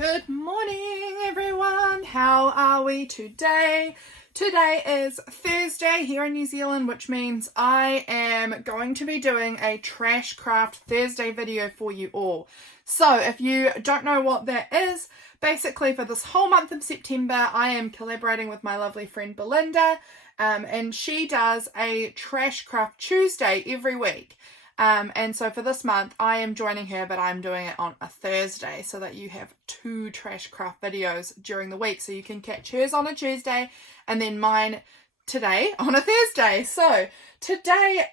Good morning, everyone. How are we today? Today is Thursday here in New Zealand, which means I am going to be doing a Trash Craft Thursday video for you all. So if you don't know what that is, basically for this whole month of September, I am collaborating with my lovely friend Belinda, and she does a Trash Craft Tuesday every week. And so for this month, I am joining her, but I'm doing it on a Thursday so that you have two Trash Craft videos during the week. So you can catch hers on a Tuesday and then mine today on a Thursday. So today,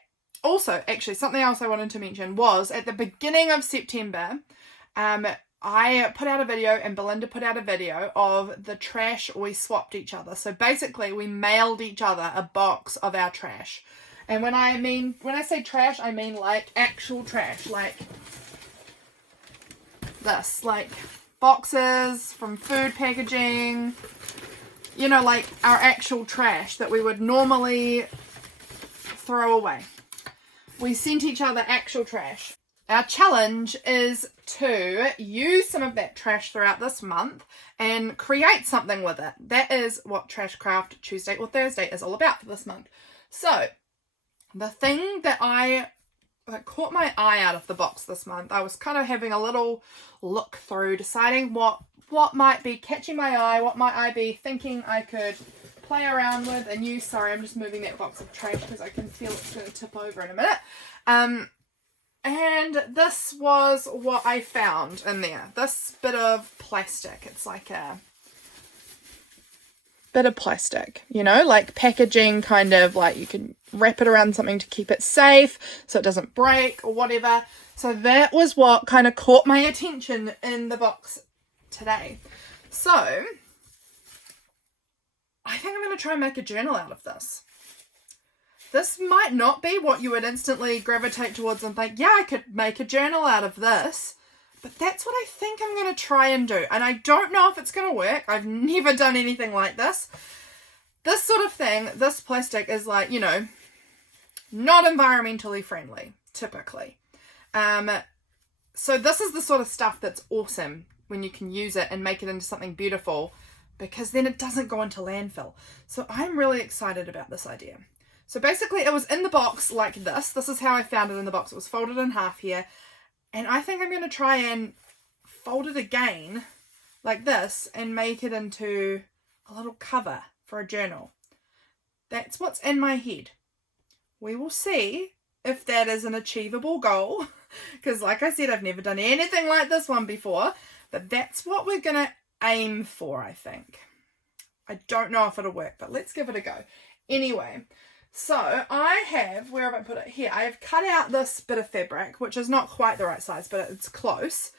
also, actually, something else I wanted to mention was at the beginning of September, I put out a video and Belinda put out a video of the trash we swapped each other. So basically, we mailed each other a box of our trash. And when I say trash, I mean like actual trash, like this, like boxes from food packaging, you know, like our actual trash that we would normally throw away. We sent each other actual trash. Our challenge is to use some of that trash throughout this month and create something with it. That is what Trash Craft Tuesday or Thursday is all about for this month. So the thing that caught my eye out of the box this month, I was kind of having a little look through, deciding what might be catching my eye, what might I be thinking I could play around with and use. Sorry, I'm just moving that box of trash because I can feel it's going to tip over in a minute. And this was what I found in there. This bit of plastic. It's like a bit of plastic, you know, like packaging, kind of like you can wrap it around something to keep it safe so it doesn't break or whatever. So that was what kind of caught my attention in the box today. So I think I'm going to try and make a journal out of this. This might not be what you would instantly gravitate towards and think, yeah, I could make a journal out of this. But that's what I think I'm going to try and do. And I don't know if it's going to work. I've never done anything like this. This sort of thing, this plastic is like, you know, not environmentally friendly, typically. So this is the sort of stuff that's awesome when you can use it and make it into something beautiful, because then it doesn't go into landfill. So I'm really excited about this idea. So basically it was in the box like this. This is how I found it in the box. It was folded in half here. And I think I'm going to try and fold it again like this and make it into a little cover for a journal. That's what's in my head. We will see if that is an achievable goal, because like I said, I've never done anything like this one before, but that's what we're going to aim for, I think. I don't know if it'll work, but let's give it a go. Anyway, so I have, where have I put it? Here, I have cut out this bit of fabric, which is not quite the right size, but it's close.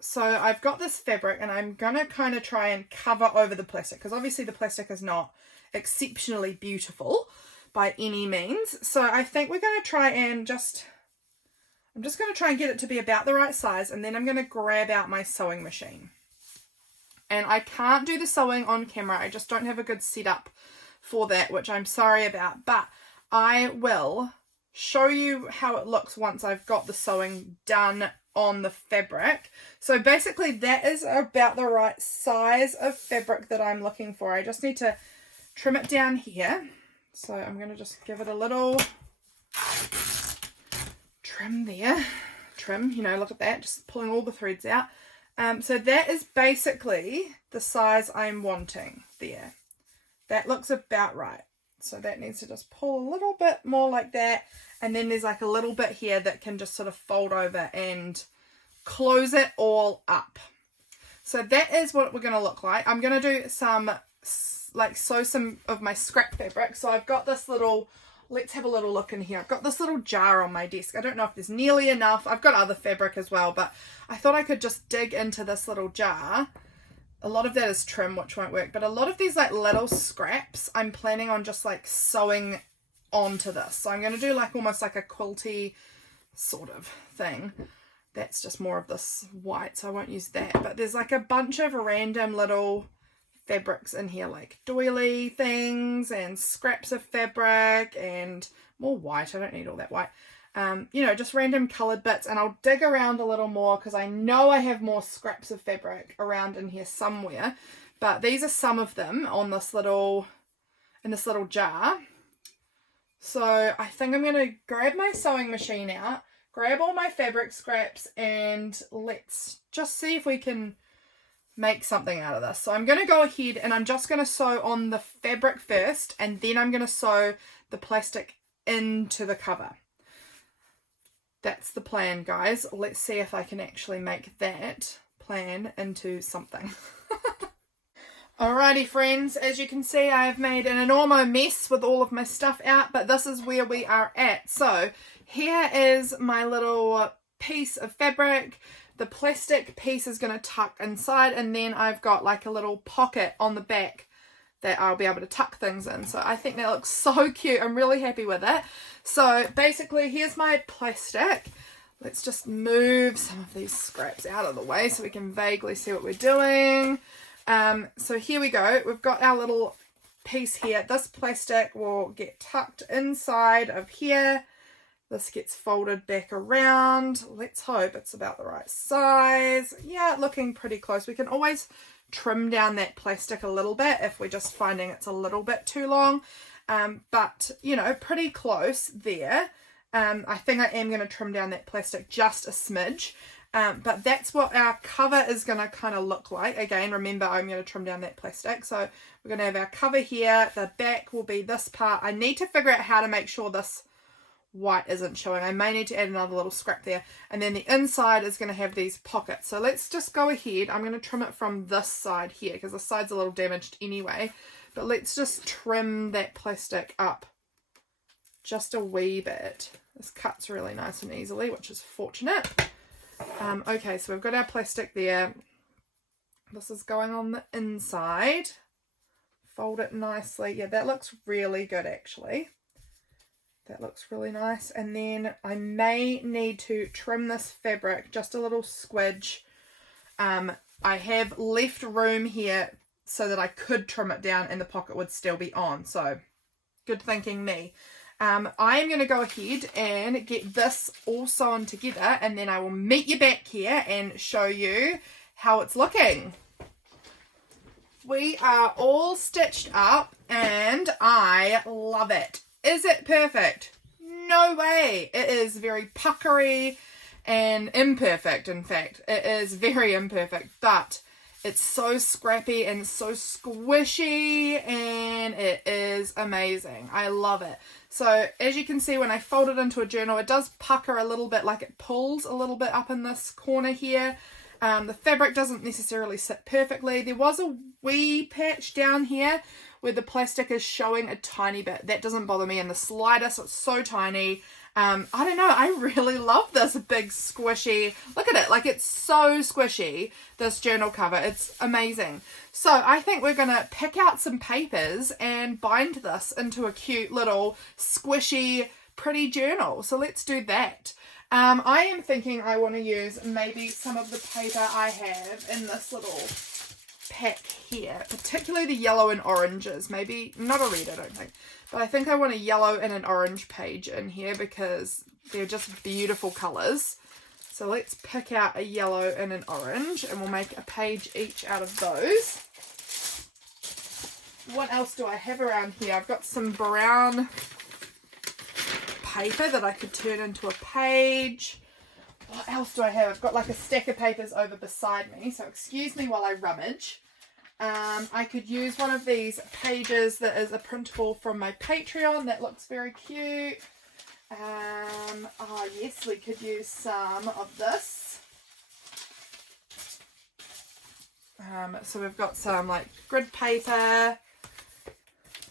So I've got this fabric and I'm going to kind of try and cover over the plastic, because obviously the plastic is not exceptionally beautiful by any means. So I think we're going to try and I'm just going to try and get it to be about the right size, and then I'm going to grab out my sewing machine. And I can't do the sewing on camera. I just don't have a good setup for that, which I'm sorry about, but I will show you how it looks once I've got the sewing done on the fabric. So basically that is about the right size of fabric that I'm looking for. I just need to trim it down here. So I'm going to just give it a little trim there. Trim, you know, look at that, just pulling all the threads out. So that is basically the size I'm wanting there. That looks about right. So that needs to just pull a little bit more like that. And then there's like a little bit here that can just sort of fold over and close it all up. So that is what we're going to look like. I'm going to do some, like sew some of my scrap fabric. So I've got this little, let's have a little look in here. I've got this little jar on my desk. I don't know if there's nearly enough. I've got other fabric as well, but I thought I could just dig into this little jar. A lot of that is trim, which won't work, but a lot of these like little scraps I'm planning on just like sewing onto this. So I'm going to do like almost like a quilty sort of thing. That's just more of this white, so I won't use that. But there's like a bunch of random little fabrics in here, like doily things and scraps of fabric and more white. I don't need all that white. you know, just random coloured bits, and I'll dig around a little more because I know I have more scraps of fabric around in here somewhere, but these are some of them on this little, in this little jar. So I think I'm going to grab my sewing machine out, grab all my fabric scraps, and let's just see if we can make something out of this. So I'm going to go ahead and I'm just going to sew on the fabric first, and then I'm going to sew the plastic into the cover. That's the plan, guys. Let's see if I can actually make that plan into something. Alrighty friends, as you can see I have made an enormous mess with all of my stuff out, but this is where we are at. So here is my little piece of fabric. The plastic piece is going to tuck inside, and then I've got like a little pocket on the back that I'll be able to tuck things in. So I think that looks so cute. I'm really happy with it. So basically here's my plastic. Let's just move some of these scraps out of the way so we can vaguely see what we're doing. So here we go. We've got our little piece here. This plastic will get tucked inside of here. This gets folded back around. Let's hope it's about the right size. Yeah, looking pretty close. We can always trim down that plastic a little bit if we're just finding it's a little bit too long. But, you know, pretty close there. I think I am going to trim down that plastic just a smidge. But that's what our cover is going to kind of look like. Again, remember, I'm going to trim down that plastic. So we're going to have our cover here. The back will be this part. I need to figure out how to make sure this white isn't showing. I may need to add another little scrap there. And then the inside is going to have these pockets. So let's just go ahead. I'm going to trim it from this side here because the side's a little damaged anyway. But let's just trim that plastic up just a wee bit. This cuts really nice and easily, which is fortunate. Okay, so we've got our plastic there. This is going on the inside. Fold it nicely. Yeah, that looks really good actually. That looks really nice. And then I may need to trim this fabric just a little squidge. I have left room here so that I could trim it down and the pocket would still be on. So good thinking me. I am going to go ahead and get this all sewn together, and then I will meet you back here and show you how it's looking. We are all stitched up and I love it. Is it perfect? No way. It is very puckery and imperfect. In fact, it is very imperfect, but it's so scrappy and so squishy, and it is amazing. I love it. So as you can see, when I fold it into a journal, it does pucker a little bit, like it pulls a little bit up in this corner here. The fabric doesn't necessarily sit perfectly. There was a wee patch down here where the plastic is showing a tiny bit. That doesn't bother me in the slightest. It's so tiny. I don't know. I really love this big squishy. Look at it. Like, it's so squishy, this journal cover. It's amazing. So I think we're going to pick out some papers and bind this into a cute little squishy, pretty journal. So let's do that. I am thinking I want to use maybe some of the paper I have in this little pack here, particularly the yellow and oranges. Maybe not a red, I don't think, but I think I want a yellow and an orange page in here because they're just beautiful colors. So let's pick out a yellow and an orange, and we'll make a page each out of those. What else do I have around here? I've got some brown paper that I could turn into a page. What else do I have? I've got like a stack of papers over beside me, so excuse me while I rummage. I could use one of these pages that is a printable from my Patreon. That looks very cute. Oh yes, we could use some of this. So we've got some like grid paper.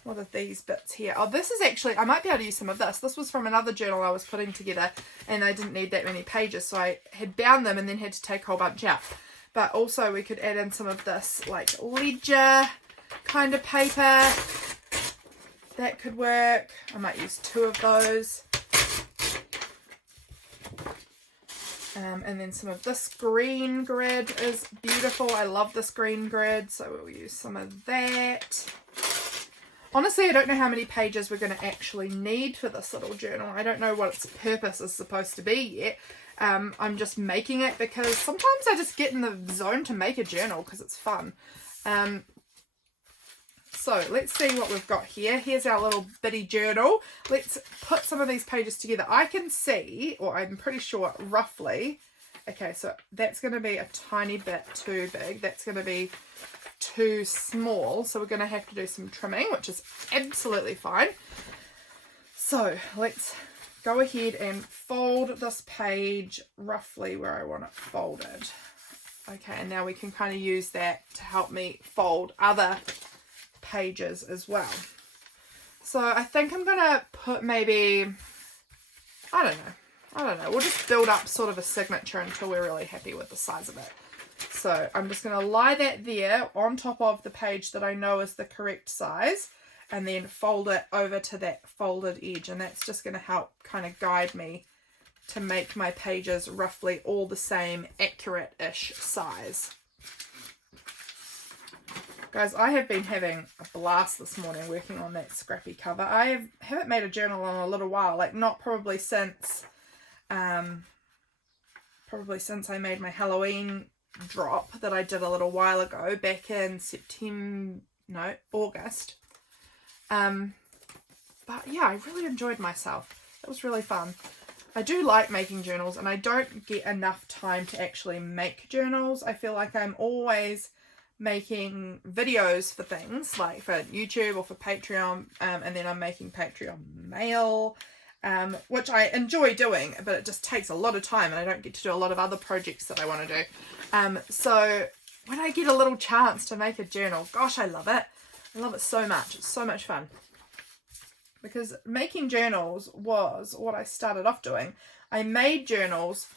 What are these bits here? Oh, this is actually, I might be able to use some of this. This was from another journal I was putting together, and I didn't need that many pages, so I had bound them and then had to take a whole bunch out. But also we could add in some of this like ledger kind of paper. That could work. I might use 2 of those. And then some of this green grid is beautiful. I love this green grid, so we'll use some of that. Honestly, I don't know how many pages we're going to actually need for this little journal. I don't know what its purpose is supposed to be yet. I'm just making it because sometimes I just get in the zone to make a journal because it's fun. So let's see what we've got here. Here's our little bitty journal. Let's put some of these pages together. I can see, or I'm pretty sure roughly, okay, so that's going to be a tiny bit too big. That's going to be too small. So we're going to have to do some trimming, which is absolutely fine. So let's go ahead and fold this page roughly where I want it folded. Okay, and now we can kind of use that to help me fold other pages as well. So I think I'm gonna put maybe, I don't know, we'll just build up sort of a signature until we're really happy with the size of it. So I'm just gonna lie that there on top of the page that I know is the correct size, and then fold it over to that folded edge, and that's just gonna help kind of guide me to make my pages roughly all the same accurate-ish size. Guys, I have been having a blast this morning working on that scrappy cover. I haven't made a journal in a little while, like not probably since I made my Halloween drop that I did a little while ago, back in August. But yeah, I really enjoyed myself. It was really fun. I do like making journals, and I don't get enough time to actually make journals. I feel like I'm always making videos for things like for YouTube or for Patreon, and then I'm making Patreon mail, which I enjoy doing, but it just takes a lot of time and I don't get to do a lot of other projects that I want to do. So when I get a little chance to make a journal, gosh, I love it. I love it so much. It's so much fun. Because making journals was what I started off doing. I made journals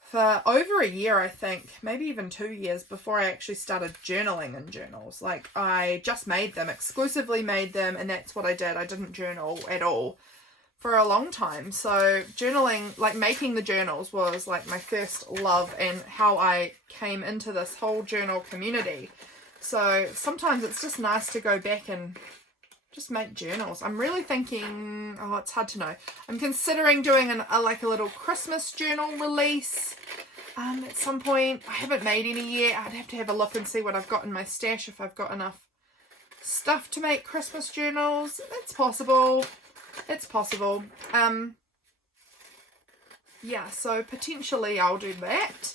for over a year, I think, maybe even 2 years before I actually started journaling in journals. Like, I just made them, exclusively made them, and that's what I did. I didn't journal at all for a long time. So journaling, like making the journals, was like my first love and how I came into this whole journal community. So sometimes it's just nice to go back and just make journals. I'm really thinking, oh, it's hard to know. I'm considering doing a little Christmas journal release at some point. I haven't made any yet. I'd have to have a look and see what I've got in my stash, if I've got enough stuff to make Christmas journals. It's possible. It's possible. Yeah, so potentially I'll do that.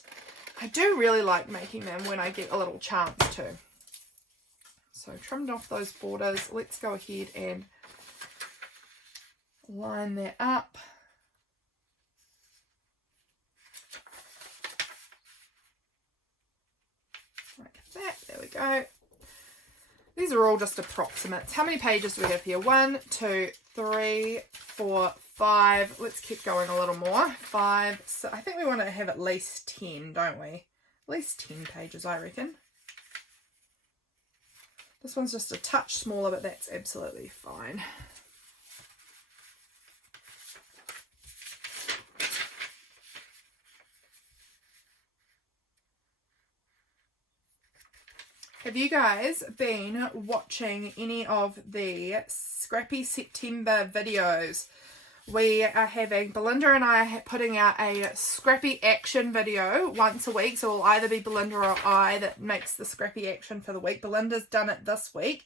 I do really like making them when I get a little chance to. So trimmed off those borders. Let's go ahead and line that up. Like that. There we go. These are all just approximates. How many pages do we have here? 1, 2, 3, 4, 5. Let's keep going a little more. 5. So I think we want to have at least 10, don't we? At least 10 pages, I reckon. This one's just a touch smaller, but that's absolutely fine. Have you guys been watching any of the Scrappy September videos? We are having, Belinda and I are putting out a Scrappy action video once a week. So it'll either be Belinda or I that makes the Scrappy action for the week. Belinda's done it this week.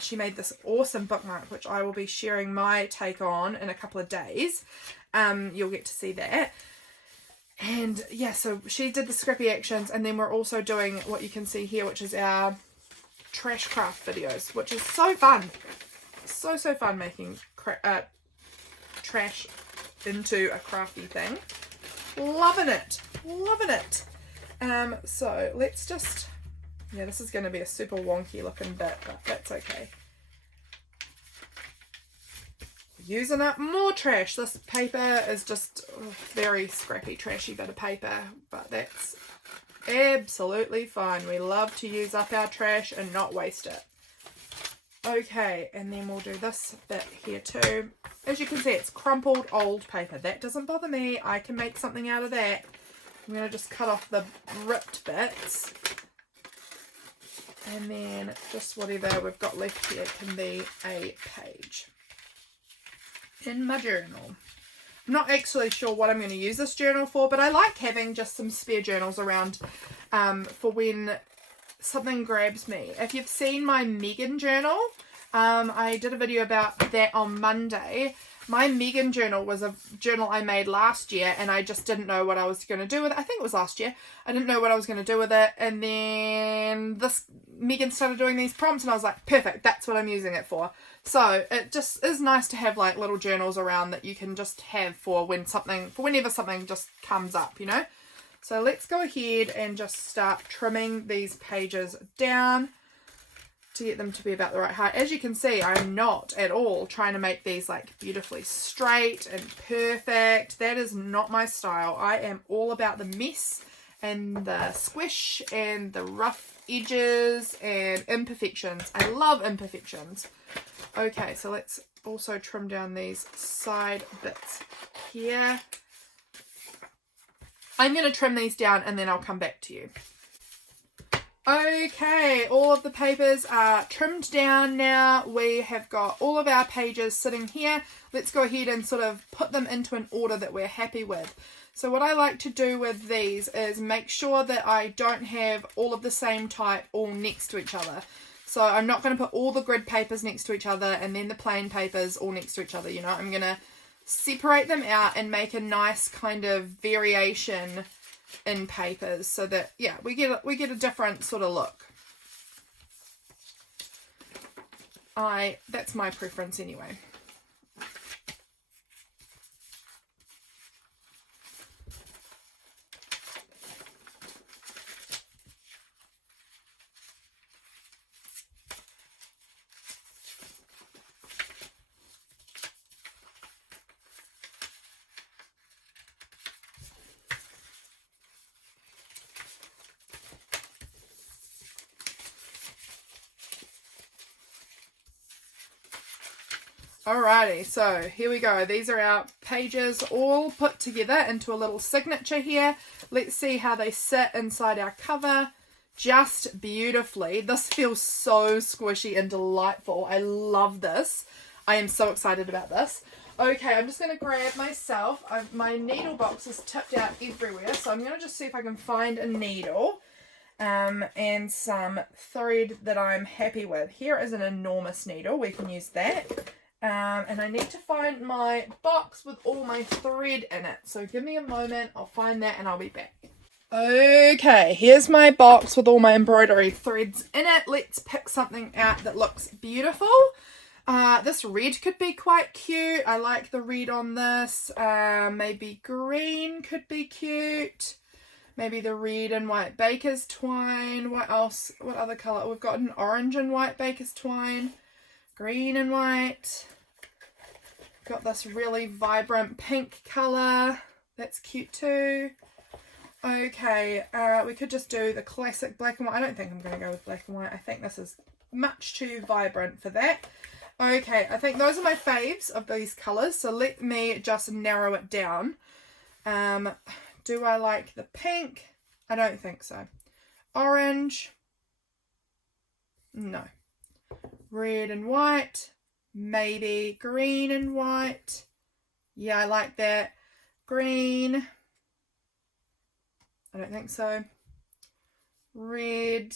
She made this awesome bookmark, which I will be sharing my take on in a couple of days. You'll get to see that. And yeah, so she did the Scrappy actions, and then we're also doing what you can see here, which is our trashcraft videos, which is so fun. So fun making trash into a crafty thing. Loving it. So let's just, yeah, this is going to be a super wonky looking bit, but that's okay. Using up more trash. This paper is just very scrappy, trashy bit of paper, but that's absolutely fine. We love to use up our trash and not waste it. Okay, and then we'll do this bit here too. As you can see, it's crumpled old paper. That doesn't bother me. I can make something out of that. I'm going to just cut off the ripped bits. And then just whatever we've got left here can be a page in my journal. I'm not actually sure what I'm going to use this journal for, but I like having just some spare journals around for when something grabs me. If you've seen my Megan journal, I did a video about that on Monday. My Megan journal was a journal I made last year, and I just didn't know what I was going to do with it. I think it was last year. I didn't know what I was going to do with it, and then Megan started doing these prompts, and I was like, perfect, that's what I'm using it for. So it just is nice to have like little journals around that you can just have for whenever something just comes up, you know. So let's go ahead and just start trimming these pages down to get them to be about the right height. As you can see, I'm not at all trying to make these like beautifully straight and perfect. That is not my style. I am all about the mess and the squish and the rough edges and imperfections. I love imperfections. Okay, so let's also trim down these side bits here. I'm going to trim these down and then I'll come back to you. Okay, all of the papers are trimmed down now. We have got all of our pages sitting here. Let's go ahead and sort of put them into an order that we're happy with. So what I like to do with these is make sure that I don't have all of the same type all next to each other. So I'm not going to put all the grid papers next to each other and then the plain papers all next to each other. You know, I'm going to separate them out and make a nice kind of variation in papers so that, yeah, we get a different sort of look. That's my preference anyway. Alrighty, so here we go. These are our pages all put together into a little signature here. Let's see how they sit inside our cover. Just beautifully. This feels so squishy and delightful. I love this. I am so excited about this. Okay, I'm just going to grab myself. My needle box is tipped out everywhere, so I'm going to just see if I can find a needle and some thread that I'm happy with. Here is an enormous needle. We can use that. And I need to find my box with all my thread in it. So give me a moment, I'll find that and I'll be back. Okay, here's my box with all my embroidery threads in it. Let's pick something out that looks beautiful. This red could be quite cute. I like the red on this. Maybe green could be cute. Maybe the red and white baker's twine. What else? What other colour? We've got an orange and white baker's twine. Green and white. Got this really vibrant pink colour. That's cute too. Okay, we could just do the classic black and white. I don't think I'm going to go with black and white. I think this is much too vibrant for that. Okay, I think those are my faves of these colours. So let me just narrow it down. Do I like the pink? I don't think so. Orange? No. Red and white, maybe green and white. Yeah, I like that. Green. I don't think so. Red.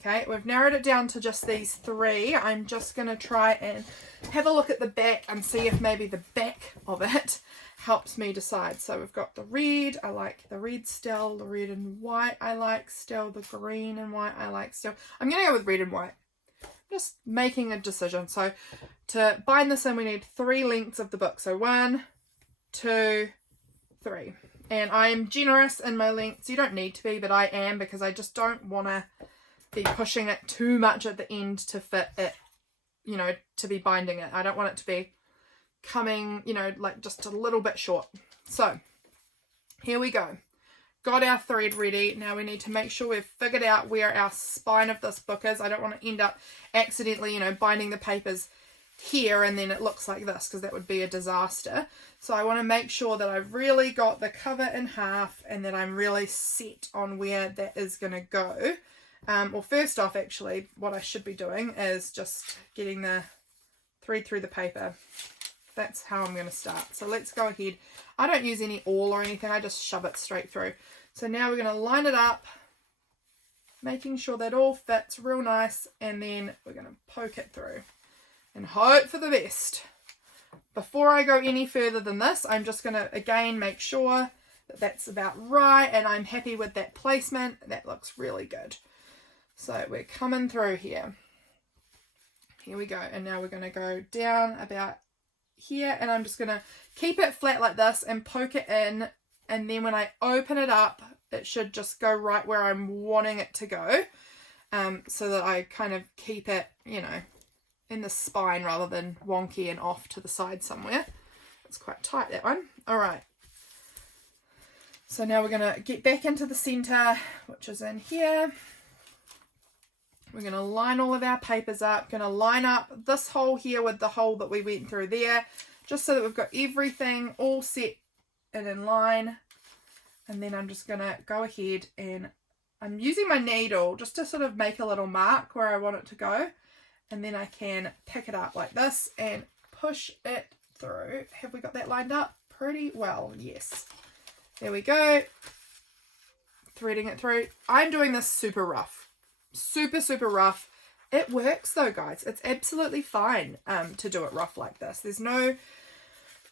Okay, we've narrowed it down to just these three. I'm just going to try and have a look at the back and see if maybe the back of it helps me decide. So we've got the red. I like the red still. The red and white I like still. The green and white I like still. I'm going to go with red and white. Just making a decision. So to bind this in, we need 3 lengths of the book. So 1, 2, 3. And I am generous in my lengths. You don't need to be, but I am, because I just don't want to be pushing it too much at the end to fit it, you know, to be binding it. I don't want it to be coming, you know, like just a little bit short. So here we go. Got our thread ready. Now we need to make sure we've figured out where our spine of this book is. I don't want to end up accidentally, you know, binding the papers here and then it looks like this, because that would be a disaster. So I want to make sure that I've really got the cover in half and that I'm really set on where that is going to go. Well, first off, actually, what I should be doing is just getting the thread through the paper. That's how I'm going to start. So let's go ahead. I don't use any awl or anything. I just shove it straight through. So now we're going to line it up, making sure that all fits real nice, and then we're going to poke it through and hope for the best. Before I go any further than this, I'm just going to, again, make sure that that's about right, and I'm happy with that placement. That looks really good. So we're coming through here. Here we go. And now we're going to go down about here, and I'm just going to keep it flat like this and poke it in, and then when I open it up, it should just go right where I'm wanting it to go, so that I kind of keep it, you know, in the spine rather than wonky and off to the side somewhere. It's quite tight, that one. All right. So now we're going to get back into the center, which is in here. We're going to line all of our papers up. Going to line up this hole here with the hole that we went through there, just so that we've got everything all set and in line. And then I'm just going to go ahead and I'm using my needle just to sort of make a little mark where I want it to go. And then I can pick it up like this and push it through. Have we got that lined up? Pretty well, yes. There we go. Threading it through. I'm doing this super rough. Super rough. It works though, guys. It's absolutely fine to do it rough like this. There's no...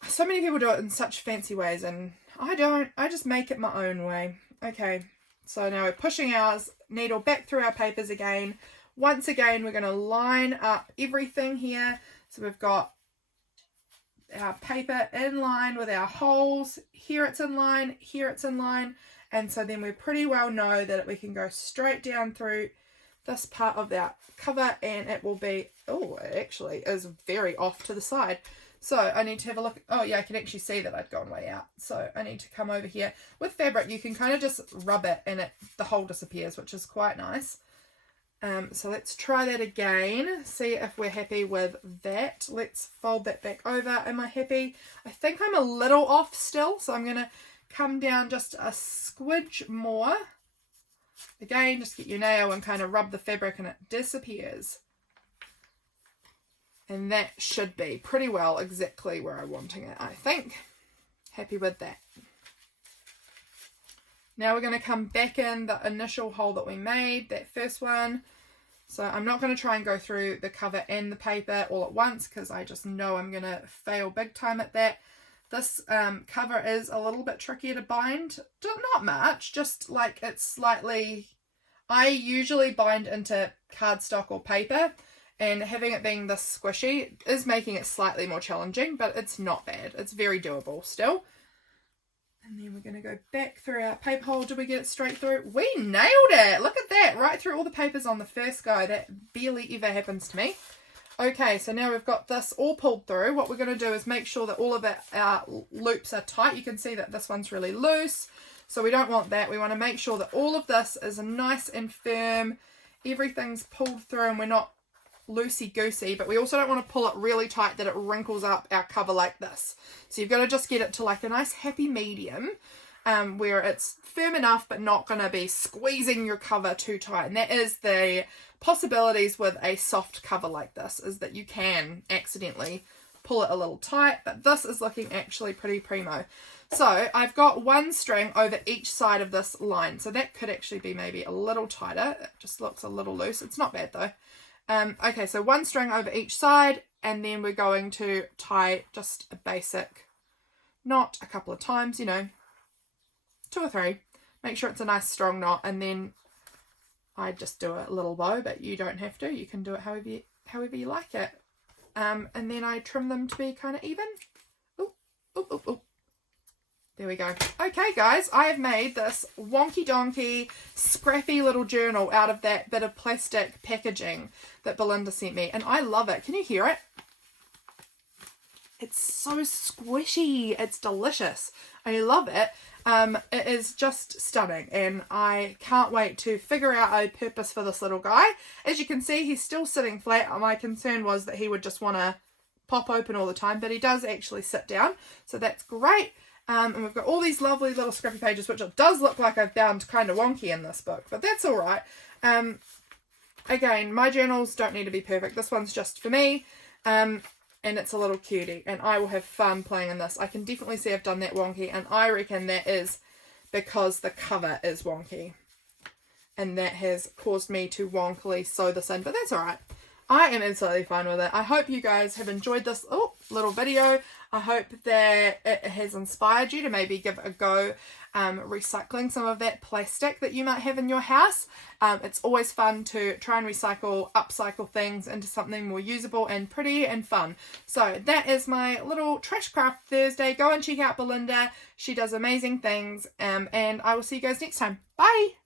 So many people do it in such fancy ways, and I don't. I just make it my own way. Okay, so now we're pushing our needle back through our papers again. Once again, we're going to line up everything here. So we've got our paper in line with our holes. Here it's in line, here it's in line. And so then we pretty well know that we can go straight down through this part of our cover, and it will be, oh, it actually is very off to the side. So I need to have a look. Oh yeah, I can actually see that I'd gone way out. So I need to come over here. With fabric, you can kind of just rub it and the hole disappears, which is quite nice. So let's try that again. See if we're happy with that. Let's fold that back over. Am I happy? I think I'm a little off still. So I'm going to come down just a squidge more. Again, just get your nail and kind of rub the fabric and it disappears. And that should be pretty well exactly where I'm wanting it, I think. Happy with that. Now we're going to come back in the initial hole that we made, that first one. So I'm not going to try and go through the cover and the paper all at once, because I just know I'm going to fail big time at that. This cover is a little bit trickier to bind. Not much, just like it's slightly... I usually bind into cardstock or paper, and having it being this squishy is making it slightly more challenging, but it's not bad. It's very doable still. And then we're going to go back through our paper hole. Did we get it straight through? We nailed it! Look at that! Right through all the papers on the first go. That barely ever happens to me. Okay, so now we've got this all pulled through. What we're going to do is make sure that all of our loops are tight. You can see that this one's really loose. So we don't want that. We want to make sure that all of this is nice and firm. Everything's pulled through and we're not loosey-goosey, but we also don't want to pull it really tight that it wrinkles up our cover like this. So you've got to just get it to like a nice happy medium, where it's firm enough but not going to be squeezing your cover too tight. And that is the possibilities with a soft cover like this, is that you can accidentally pull it a little tight, but this is looking actually pretty primo. So I've got one string over each side of this line, so that could actually be maybe a little tighter. It just looks a little loose. It's not bad though. Okay, so one string over each side, and then we're going to tie just a basic knot a couple of times, you know, 2 or 3. Make sure it's a nice strong knot, and then I just do a little bow, but you don't have to. You can do it however you like it. And then I trim them to be kind of even. Ooh, ooh, ooh, ooh. There we go. Okay, guys, I have made this wonky donkey, scrappy little journal out of that bit of plastic packaging that Belinda sent me, and I love it. Can you hear it? It's so squishy. It's delicious. I love it. It is just stunning, and I can't wait to figure out a purpose for this little guy. As you can see, he's still sitting flat. My concern was that he would just want to pop open all the time, but he does actually sit down, so that's great. And we've got all these lovely little scrappy pages, which it does look like I've bound kind of wonky in this book, but that's all right. Again, my journals don't need to be perfect. This one's just for me, and it's a little cutie, and I will have fun playing in this. I can definitely see I've done that wonky, and I reckon that is because the cover is wonky, and that has caused me to wonkily sew this in, but that's all right. I am absolutely fine with it. I hope you guys have enjoyed this little video. I hope that it has inspired you to maybe give a go recycling some of that plastic that you might have in your house. It's always fun to try and upcycle things into something more usable and pretty and fun. So that is my little Trash Craft Thursday. Go and check out Belinda. She does amazing things, and I will see you guys next time. Bye!